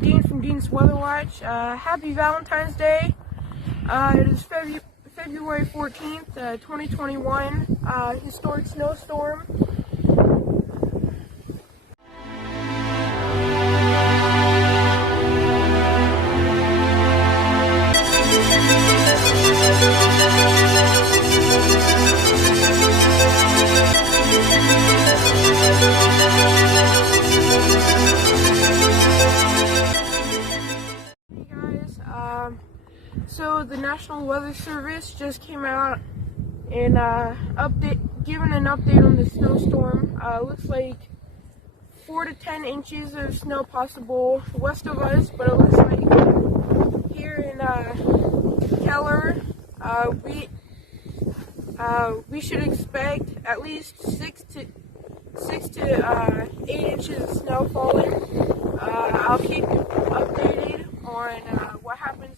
Dean from Dean's Weather Watch. Happy Valentine's Day. It is February 14th, 2021. Historic snowstorm. So the National Weather Service just came out and given an update on the snowstorm. Looks like 4 to 10 inches of snow possible west of us, but it looks like here in Keller, we should expect at least 6 to 8 inches of snow falling. I'll keep you updated on what happens